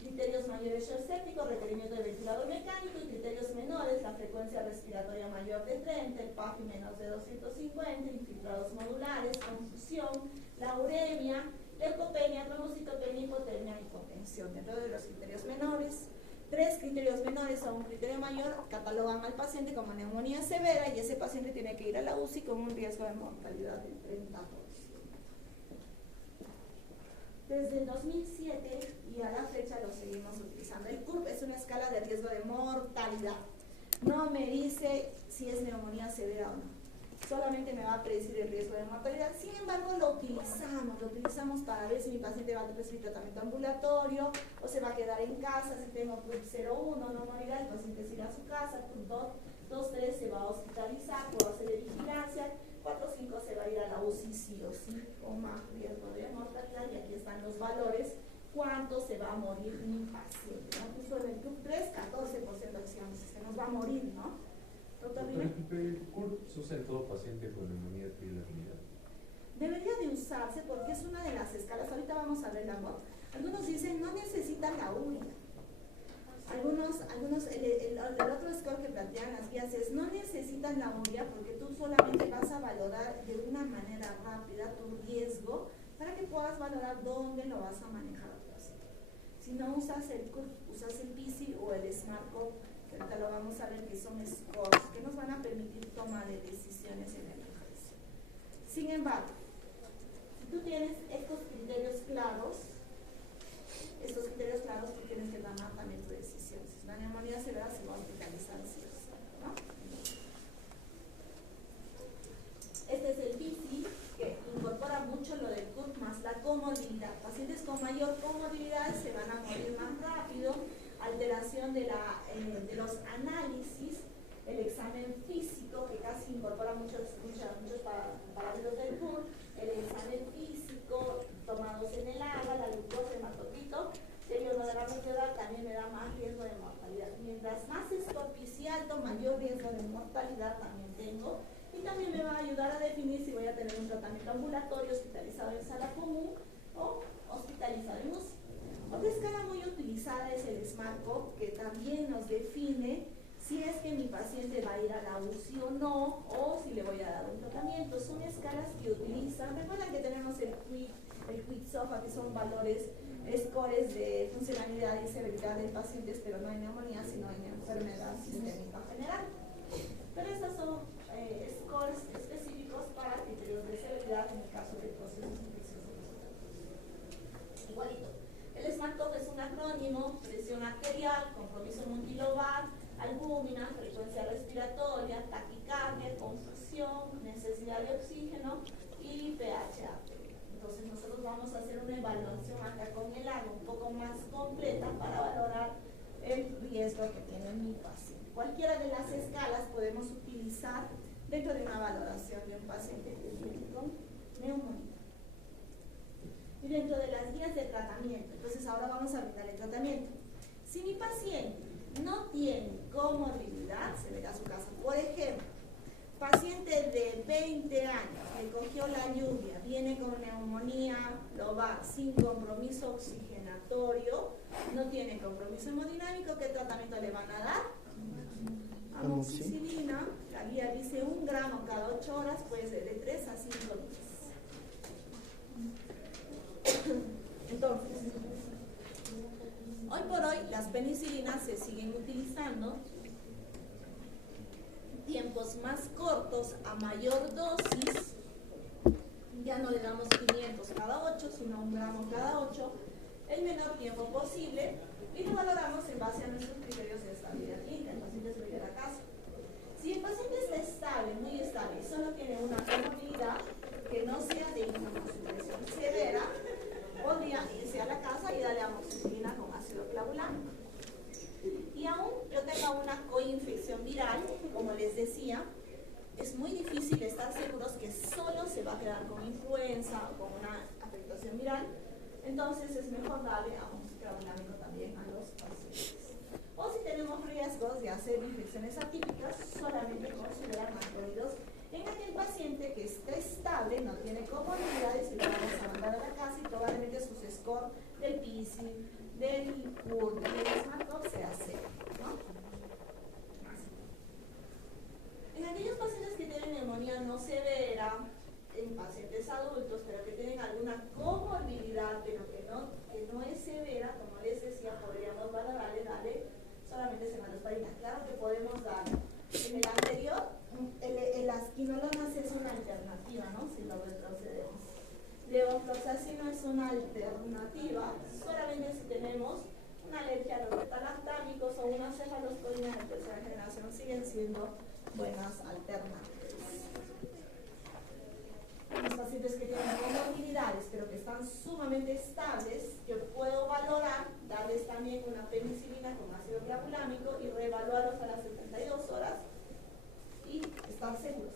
Criterios mayores shock séptico, requerimiento de ventilador mecánico, y criterios menores, la frecuencia respiratoria mayor de 30, el PAFI menos de 250, infiltrados modulares, confusión, la uremia, leucopenia, trombocitopenia, hipotermia, hipotensión. Dentro de los criterios menores, 3 criterios menores a un criterio mayor catalogan al paciente como neumonía severa y ese paciente tiene que ir a la UCI con un riesgo de mortalidad del 30%. Desde el 2007 y a la fecha lo seguimos utilizando. El CURP es una escala de riesgo de mortalidad. No me dice si es neumonía severa o no. Solamente me va a predecir el riesgo de mortalidad. Sin embargo, lo utilizamos para ver si mi paciente va a recibir tratamiento ambulatorio o se va a quedar en casa. Si tengo CURP 0,1 no morirá, el paciente se irá a su casa. CURP 2,3 se va a hospitalizar, puedo hacerle vigilancia. 4,5 se va a ir a la UCI sí o sí, con más riesgo de mortalidad, y aquí están los valores, cuánto se va a morir mi paciente, ¿no? Justo en el CURP 3, 14% decíamos, se nos va a morir, ¿no? Doctor Rime. ¿El CURP se usa en todo paciente con neumonía trilateralidad? Debería de usarse porque es una de las escalas, ahorita vamos a ver la voz. Algunos dicen no necesitan la única. El otro score que plantean las guías es no necesitan la urea porque tú solamente vas a valorar de una manera rápida tu riesgo para que puedas valorar dónde lo vas a manejar al paciente. Si no usas el CURP, usas el PISI o el SmartCop, que ahorita lo vamos a ver, que son scores que nos van a permitir toma de decisiones en el ejercicio. Sin embargo, si tú tienes estos criterios claros, tú tienes que tomar también tu decisión. Si es una neumonía severa, se va a hospitalizar, sí o sí, ¿no? Este es el PISI, que incorpora mucho lo del CURP más la comorbilidad. Pacientes con mayor comorbilidad se van a morir más rápido, alteración de los análisis, el examen físico, que casi incorpora muchos parámetros del CURP, el examen físico, tomados en el agua, la glucosa, el hematocito, serio no de la edad, también me da más riesgo de mortalidad. Mientras más score PISI alto, mayor riesgo de mortalidad también tengo. Y también me va a ayudar a definir si voy a tener un tratamiento ambulatorio, hospitalizado en sala común o hospitalizado en UCI. Otra escala muy utilizada es el SmartCop, que también nos define si es que mi paciente va a ir a la UCI o no, o si le voy a dar un tratamiento. Son escalas que utilizan. Recuerden que tenemos el QIT-SOFA, que son valores, scores de funcionalidad y severidad del paciente, pero no en neumonía, sino en enfermedad sistémica general. Pero estas son scores específicos para criterios de severidad en el caso de procesos infecciosos. Igualito. El SmartCop es un acrónimo: presión arterial, compromiso multilobar, albúmina, frecuencia respiratoria, taquicardia, confusión, necesidad de oxígeno y pH arterial. Entonces nosotros vamos a hacer una evaluación acá con el AGO un poco más completa para valorar el riesgo que tiene mi paciente. Cualquiera de las escalas podemos utilizar dentro de una valoración de un paciente que viene con neumonía. Y dentro de las guías de tratamiento, entonces ahora vamos a brindar el tratamiento. Si mi paciente no tiene comorbilidad, se verá a su casa. Por ejemplo, paciente de 20 años que cogió la lluvia, viene con neumonía lobar, sin compromiso oxigenatorio, no tiene compromiso hemodinámico, ¿qué tratamiento le van a dar? Amoxicilina. La guía dice 1 gramo cada 8 horas, puede ser de 3 a 5 días. Entonces, hoy por hoy las penicilinas se siguen utilizando, tiempos más cortos a mayor dosis. Ya no le damos 500 cada 8, sino 1 gramo cada 8, el menor tiempo posible, y lo valoramos en base a nuestros criterios de estabilidad clínica. El paciente se va a ir a casa. Si el paciente está estable, muy estable, y solo tiene una comorbilidad que no sea de inmunosupresión severa, podría irse a la casa y darle amoxicilina con ácido clavulánico. Y aún yo tenga una coinfección viral, como les decía, es muy difícil estar seguros que solo se va a quedar con influenza o con una afectación viral. Entonces es mejor darle amoxiclavulánico también a los pacientes. O si tenemos riesgos de hacer infecciones atípicas, solamente considerar macrolidos en aquel paciente que está estable, no tiene comorbilidades, y lo vamos a mandar a la casa, y probablemente sus scores del PISI, del CURP, del SmartCop sea cero, ¿no? En aquellos pacientes que tienen neumonía no severa, en pacientes adultos, pero que tienen alguna comorbilidad, pero que no es severa, como les decía, podríamos valorarle, darle solamente cefalosporina. Claro que podemos dar. En el anterior, las quinolonas es una alternativa, ¿no? Si lo retrocedemos. Levofloxacino es una alternativa, solamente si tenemos una alergia a los beta-lactámicos o una cefalosporina de tercera generación, siguen siendo buenas alternativas. Los pacientes que tienen comorbilidades pero que están sumamente estables, yo puedo valorar, darles también una penicilina con ácido clavulánico y reevaluarlos a las 72 horas y estar seguros.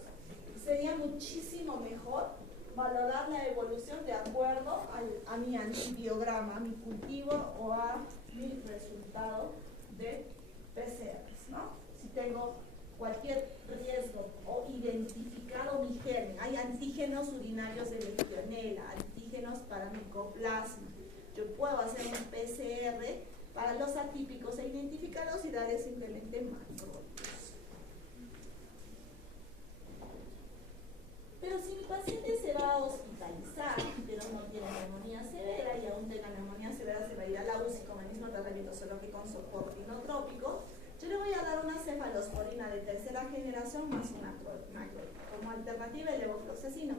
Sería muchísimo mejor valorar la evolución de acuerdo a mi antibiograma, a mi cultivo o a mi resultado de PCRs, ¿no? Si tengo cualquier riesgo o identificado mi germen, hay antígenos urinarios de Legionella, antígenos para micoplasma, yo puedo hacer un PCR para los atípicos e identificarlos y darles simplemente macrolidos. Pero si mi paciente se va a hospitalizar, pero no tiene neumonía severa y aún tenga neumonía severa, se va a ir a la UCI con el atópico, yo le voy a dar una cefalosporina de tercera generación más una macro. Como alternativa el levofloxacino.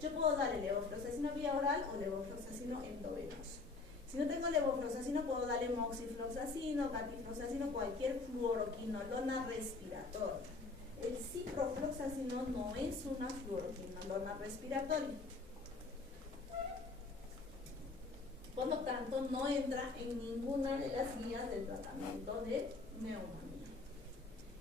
Yo puedo dar el levofloxacino vía oral o levofloxacino endovenoso. Si no tengo levofloxacino, puedo darle moxifloxacino, gatifloxacino, cualquier fluoroquinolona respiratoria. El ciprofloxacino no es una fluoroquinolona respiratoria. Por lo tanto, no entra en ninguna de las guías del tratamiento de neumonía.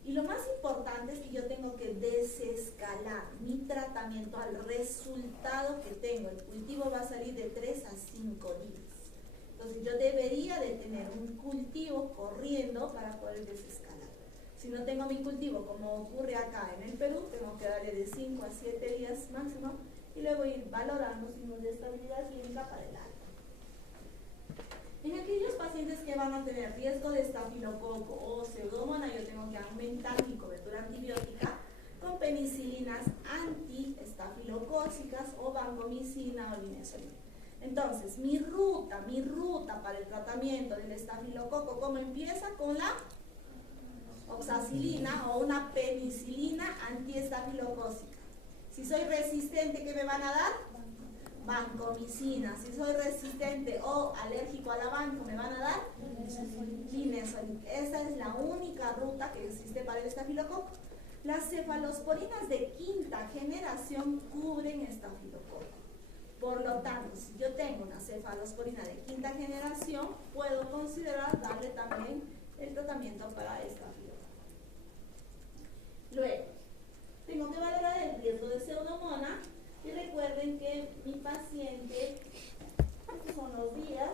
Y lo más importante es que yo tengo que desescalar mi tratamiento al resultado que tengo. El cultivo va a salir de 3 a 5 días. Entonces yo debería de tener un cultivo corriendo para poder desescalar. Si no tengo mi cultivo, como ocurre acá en el Perú, tengo que darle de 5 a 7 días máximo y luego ir valorando signos de estabilidad clínica para el alta. En aquellos pacientes que van a tener riesgo de estafilococo o pseudomonas, yo tengo que aumentar mi cobertura antibiótica con penicilinas antiestafilocócicas o vancomicina o linezolida. Entonces, mi ruta para el tratamiento del estafilococo, ¿cómo empieza? Con la oxacilina o una penicilina antiestafilocócica. Si soy resistente, ¿qué me van a dar? Vancomicina. Si soy resistente o alérgico a la vanco, ¿me van a dar? Linezolid. Esa es la única ruta que existe para el estafilococo. Las cefalosporinas de quinta generación cubren estafilococo. Por lo tanto, si yo tengo una cefalosporina de quinta generación, puedo considerar darle también el tratamiento para estafilococo. Luego, tengo que valorar el riesgo de pseudomonas. Y recuerden que mi paciente, estos son los días,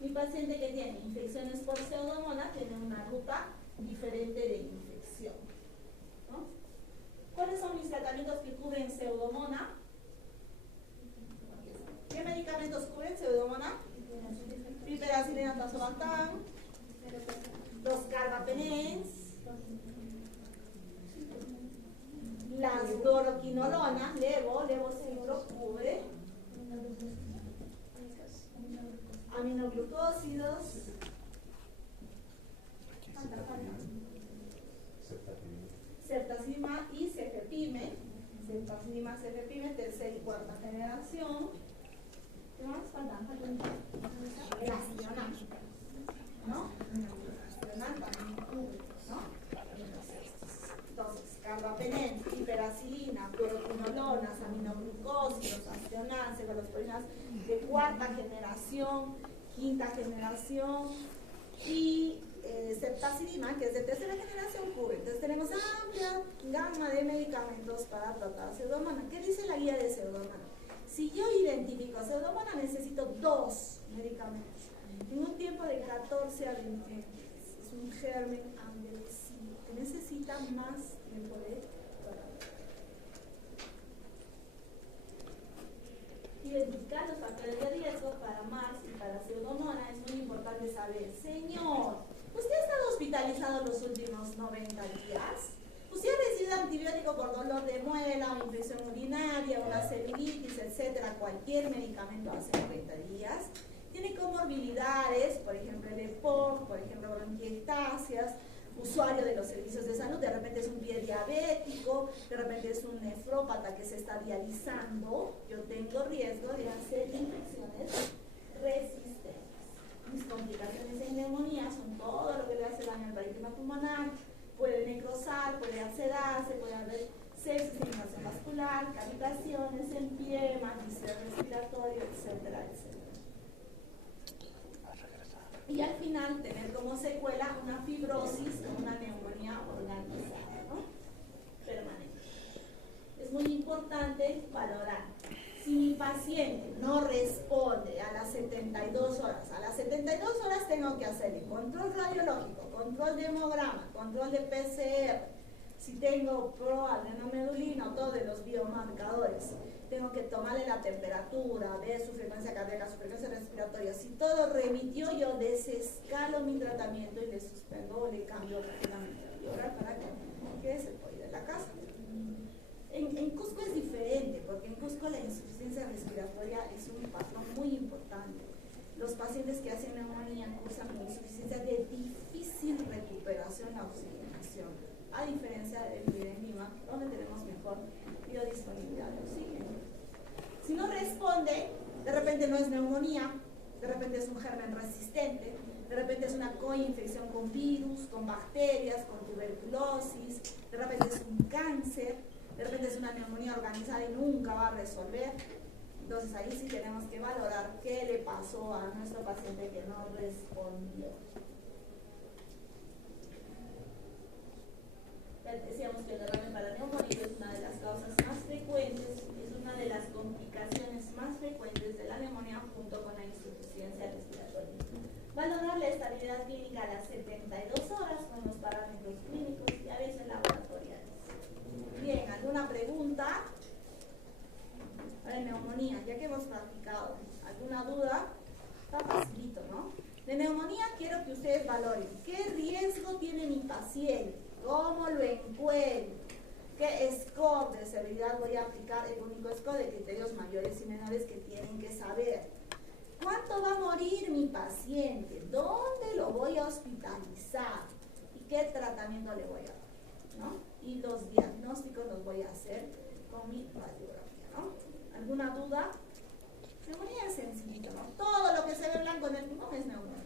mi paciente que tiene infecciones por pseudomonas tiene una ruta diferente de infección, ¿no? ¿Cuáles son mis tratamientos que cubren pseudomonas? ¿Qué medicamentos cubren pseudomonas? Piperacilina, tazobactam, los carbapenens, las fluoroquinolonas, levociclo cubre, aminoglucósidos, ceftazidima y cefepime, tercera y cuarta generación. ¿Qué más faltan? Racional, ¿no? Racional también cubre, ¿no? Entonces, carbapenén, hiperacilina, fluoroquinolonas, aminoglucósidos, accional, cefalosporinas de cuarta generación, quinta generación y ceftazidima, que es de tercera generación, cubre. Entonces tenemos amplia gama de medicamentos para tratar pseudomonas. ¿Qué dice la guía de pseudomonas? Si yo identifico pseudomonas, necesito 2 medicamentos en un tiempo de 14 a 21 días. Es un germen agresivo que necesita más tiempo de tratamiento. Identificar los factores de riesgo para MARS y para pseudomonas es muy importante saber. Señor, ¿usted ha estado hospitalizado los últimos 90 días? ¿Usted ha recibido antibiótico por dolor de muela o infección urinaria, una celulitis, etcétera? Cualquier medicamento hace 90 días. Tiene comorbilidades, por ejemplo el EPOC, por ejemplo bronquiectasias, usuario de los servicios de salud, de repente es un pie diabético, de repente es un nefrópata que se está dializando, yo tengo riesgo de hacer infecciones resistentes. Mis complicaciones en neumonía son todo lo que le hace daño al parénquima pulmonar, puede necrosar, puede abscedarse, puede haber sepsis, inflamación vascular, cavitaciones en pie, magnesia respiratoria, etcétera, etcétera. Y al final tener como secuela una fibrosis o una neumonía organizada, ¿no? Permanente. Es muy importante valorar. Si mi paciente no responde a las 72 horas, tengo que hacer control radiológico, control de hemograma, control de PCR. Si tengo proadrenomedulina o todos de los biomarcadores, tengo que tomarle la temperatura, ver su frecuencia cardíaca, su frecuencia respiratoria. Si todo remitió, yo desescalo mi tratamiento y le suspendo o le cambio rápidamente la vía para que se pueda ir de la casa. En Cusco es diferente, porque en Cusco la insuficiencia respiratoria es un patrón muy importante. Los pacientes que hacen neumonía cursan con insuficiencia de difícil recuperación, la oxigenación, a diferencia de vivir en Lima, donde tenemos mejor biodisponibilidad de oxígeno. Si no responde, de repente no es neumonía, de repente es un germen resistente, de repente es una coinfección con virus, con bacterias, con tuberculosis, de repente es un cáncer, de repente es una neumonía organizada y nunca va a resolver. Entonces ahí sí tenemos que valorar qué le pasó a nuestro paciente que no respondió. Decíamos que el derrame paraneumónico es una de las causas más frecuentes, es una de las complicaciones más frecuentes de la neumonía junto con la insuficiencia respiratoria. Valorar la estabilidad clínica a las 72 horas con los parámetros clínicos y a veces laboratoriales. Bien, ¿alguna pregunta? Ahora, neumonía, ya que hemos practicado, ¿alguna duda? Está facilito, ¿no? De neumonía quiero que ustedes valoren qué riesgo tiene mi paciente, cómo lo encuentro, qué score de severidad voy a aplicar, el único score de criterios mayores y menores que tienen que saber. ¿Cuánto va a morir mi paciente? ¿Dónde lo voy a hospitalizar? ¿Y qué tratamiento le voy a dar? ¿No? Y los diagnósticos los voy a hacer con mi radiografía, ¿no? ¿Alguna duda? Neumonía es sencillito, ¿no? Todo lo que se ve blanco en el pulmón es neumonía.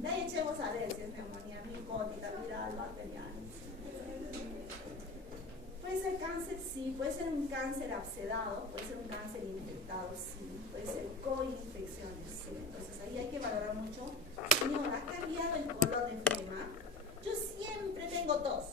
De ahí echemos a ver si es neumonía micótica, viral, bacteriana. Puede ser cáncer, sí. Puede ser un cáncer abscedado, puede ser un cáncer infectado, sí. Puede ser coinfecciones, sí. Entonces ahí hay que valorar mucho. Señora, ¿ha cambiado el color de flema? Yo siempre tengo tos,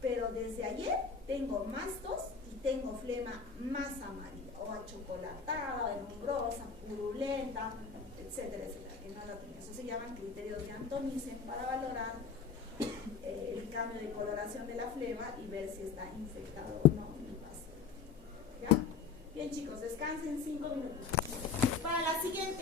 pero desde ayer tengo más tos y tengo flema más amarilla, o achocolatada, henumbrosa, purulenta, etcétera, etcétera. Que no lo tenía. Eso se llaman criterios de Antonisen para valorar el cambio de coloración de la flema y ver si está infectado o no el paciente. ¿Ya? Bien, chicos, descansen 5 minutos. Para la siguiente.